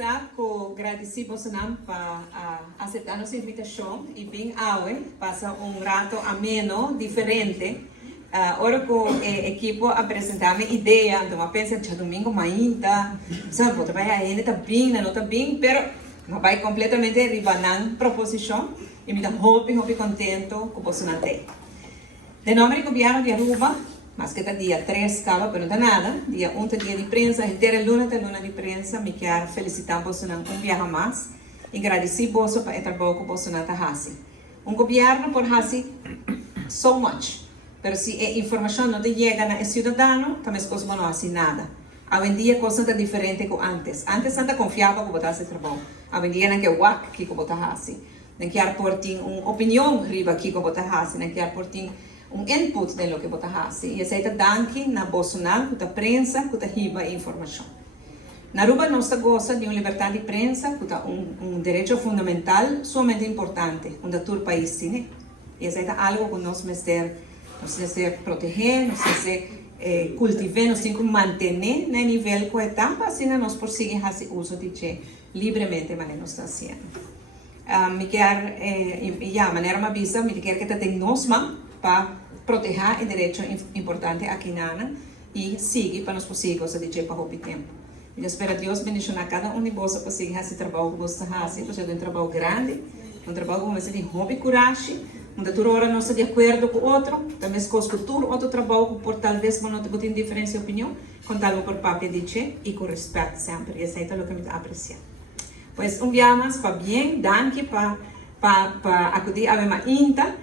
começar com agradecer você para aceitar nossa invitação e vir hoje, passar rato ameno, diferente. Ora que a equipe apresentar minha ideia, então eu penso que domingo ainda, sabe, vou trabalhar ainda, está bem, não está bem, mas vai completamente ribanar proposição e me dá muito contento com você não tem. De nome do governo de Aruba, mas que está dia 3 cava, mas não está nada, dia 1 dia de prensa, inteira luna de prensa, me quero felicitar você não viajar mais e agradecer você para o trabalho que você não está fazendo. Governo por fazer so much. Pero se a informação não te chega no cidadão, também as coisas não fazem nada. Hoje em dia, a coisa está diferente do antes. Antes, não confiava que você fazia trabalho. Hoje em dia, não quer o que você faz. Não quer pôr uma opinião riba que você faz. Não quer pôr input de lo que você faz. E essa é a danke na Bolsonaro, da prensa, que riba informação. Na Aruba, nós gosta de uma liberdade de prensa, que é direito fundamental, somente importante, onde todo o país tem. E essa é algo que nós temos que proteger, nós temos que cultivar, nós temos que manter no nível que está, assim nós conseguimos fazer uso de livremente, mas nós estamos fazendo. Me quer, a maneira me avisa, me quer que tenha nós para proteger o direito importante aqui na Ana e seguir para nós conseguir uso de para o tempo. Eu espero que Deus bendiga a cada de vocês para seguir esse trabalho que vocês fazem, porque é um trabalho grande, um trabalho que você tem hobby, coragem, onde toda hora não está de acordo com o outro, também com o outro trabalho, por talvez não tenha diferença de opinião, contá-lo por papel de che e com respeito sempre, e isso é o que me aprecia. Pois, dia mais para bem, danke para acudir a minha inta,